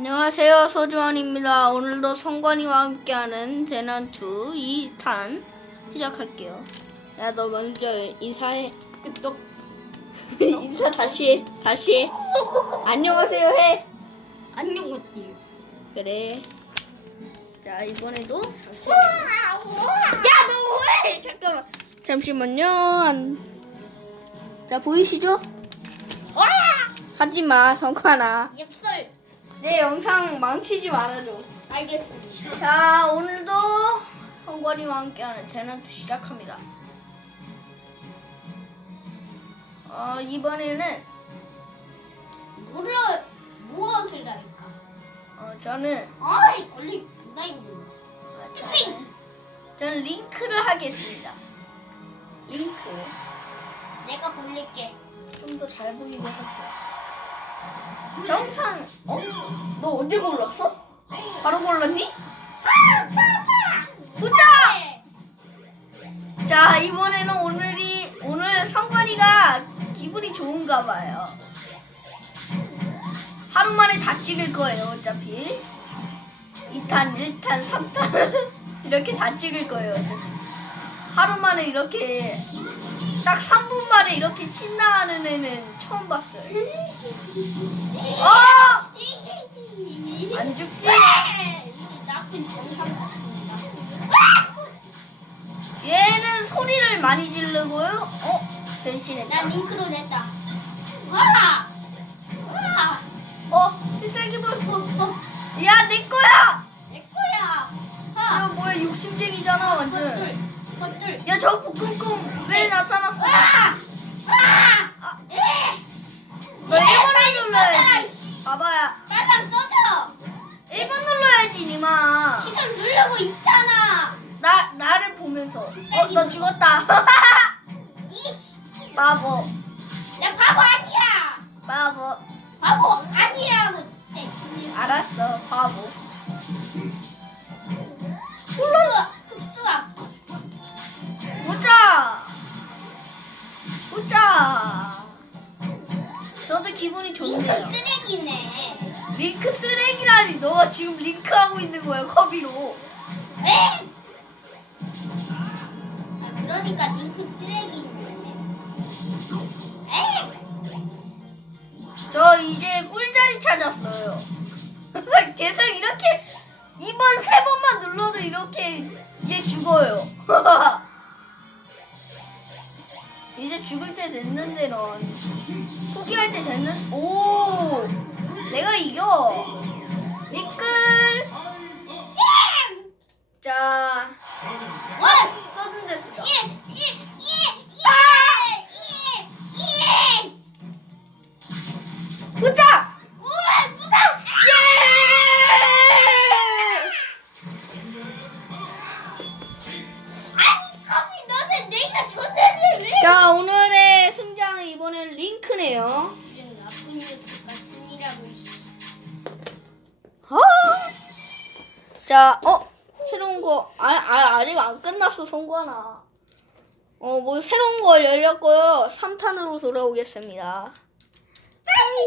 안녕하세요 소주원입니다. 오늘도 성관이와 함께하는 대난투 2탄 시작할게요. 야 너 먼저 인사해. 끄떡. 인사 다시 해. 다시 해. 안녕하세요 해. 안녕 어띠. 그래. 자 이번에도. 야너 왜? 잠깐만. 잠시만요. 안- 자 보이시죠? 와! 하지마 성관아. 엽설. 내 영상 망치지 말아줘. 알겠습니다. 자 오늘도 성관이와 함께하는 대난투 시작합니다. 어 이번에는 물러 무엇을 달까? 어 저는 아이 걸리 나 힘들어. 아, 자, 핑. 저는 링크를 하겠습니다. 링크 내가 걸릴게. 좀 더 잘 보이게 할게요. 정상 어? 너 언제 골랐어? 바로 골랐니? 보자! 네. 자 이번에는 오늘이 오늘 성관이가 기분이 좋은가 봐요. 하루 만에 다 찍을 거예요 어차피. 2탄, 1탄, 3탄 이렇게 다 찍을 거예요 어차피. 하루 만에 이렇게 딱 3분 만에 이렇게 신나하는 애는 처음 봤어요. 어! 안 죽지? 이 나쁜 정상 같습니다. 얘는 소리를 많이 지르고요. 어? 변신했다. 난 링크로 냈다. 와! 와! 어? 필살기 볼. 어, 어, 야, 내 거야! 내 거야. 이거 아, 뭐야, 욕심쟁이잖아, 완전. 야, 저 북금꿈 왜 나타났어? 와! 와! 아, 에! 너 예, 1번 빨리 눌러야지. 봐봐야. 빨리 써줘. 1번 눌러야지, 니마. 지금 누르고 있잖아. 나, 나를 보면서. 어, 너 죽었다. 이, 바보. 나 바보 아니야. 바보. 바보 아니라고. 네. 알았어, 바보. 보자. 저도 기분이 링크 좋네요. 쓰레기네. 링크 쓰레기라니 너가 지금 링크하고 있는 거야 커비로 에? 아, 그러니까 링크 쓰레기네. 에? 저 이제 꿀자리 찾았어요 계속 이렇게 이번 세 번만 눌러도 이렇게 얘 죽어요 이제 죽을 때 됐는데 넌 포기할 때 됐는 오! 내가 이겨 이런 나쁜 녀석 같은 이라고 자, 어 새로운 거, 아, 아 아직 안 끝났어 송관아. 어 뭐 새로운 거 열렸고요. 3탄으로 돌아오겠습니다. 빨리